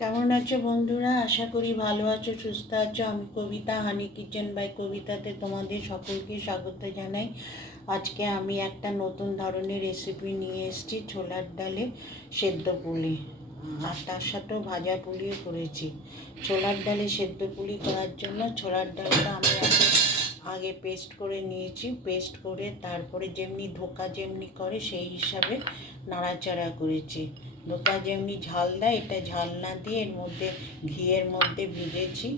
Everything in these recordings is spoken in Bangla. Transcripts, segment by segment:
কেমন আছো বন্ধুরা? আশা করি ভালো আছো, সুস্থ আছো। আমি কবিতা, হানি কিচেন বাই কবিতাতে তোমাদের সকলকে স্বাগত জানাই। আজকে আমি একটা নতুন ধরনের রেসিপি নিয়ে এসেছি, ছোলার ডালে সেদ্ধ পুলি, আর তার সাথেও ভাজা পুলিও করেছি। ছোলার ডালে সেদ্ধ পুলি করার জন্য ছোলার ডালটা আমি আগে পেস্ট করে নিয়েছি। পেস্ট করে তারপরে যেমনি ধোকা যেমনি করে সেই হিসাবে নাড়াচাড়া করেছি। ধোকা যেমনি ঝাল দেয়, এটা ঝাল না দিয়ে এর মধ্যে ঘিয়ের মধ্যে ভিজেছি।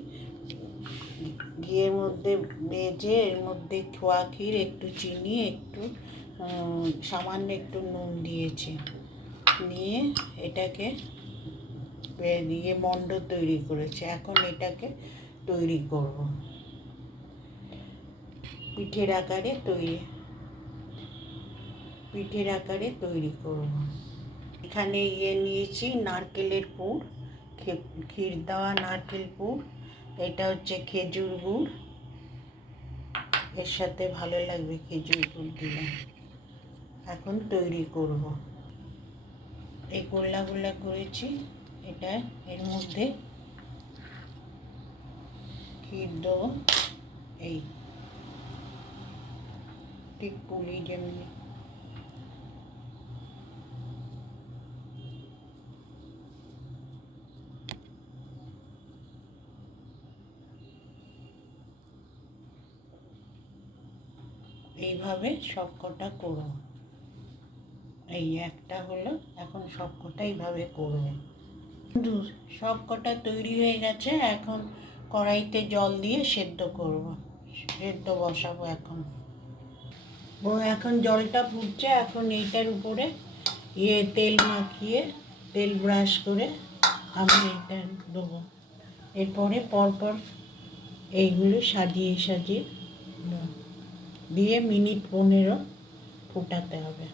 ঘিয়ের মধ্যে ভেজে এর মধ্যে খোয়া ক্ষীর, একটু চিনি, একটু সামান্য একটু নুন দিয়েছি। নিয়ে এটাকে দিয়ে মণ্ড তৈরি করেছি। এখন এটাকে তৈরি করব, পিঠের আকারে তৈরি করব। এখানে নিয়েছি নারকেলের পুর, ক্ষীর দেওয়া নারকেল পুর। এটা হচ্ছে খেজুর গুড়, এর সাথে ভালো লাগবে খেজুর গুড় দিলে। এখন তৈরি করব। এই গোল্লা করেছি, এটা এর মধ্যে ক্ষীর দেবো, এই ঠিক পুলি যেমনি। এইভাবে সব কটা করব। এই একটা হলো, এখন সব কটা এইভাবে করব। সব কটা তৈরি হয়ে গেছে। এখন কড়াইতে জল দিয়ে সেদ্ধ বসাবো। এখন জলটা ফুটছে। এখন এইটার উপরে তেল মাখিয়ে, তেল ব্রাশ করে আমি এটা দেবো। এরপরে পরপর এইগুলো সাজিয়ে দিয়ে মিনিট 15 ফুটাতে হবে।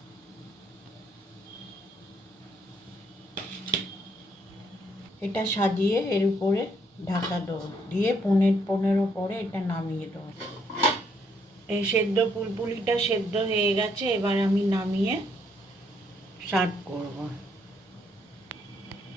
এটা সাজিয়ে এর উপরে ঢাকা দেবো, দিয়ে 15 পরে এটা নামিয়ে দেবো। এই পুলিটা সেদ্ধ হয়ে গেছে, এবার আমি নামিয়ে সার্ভ করব।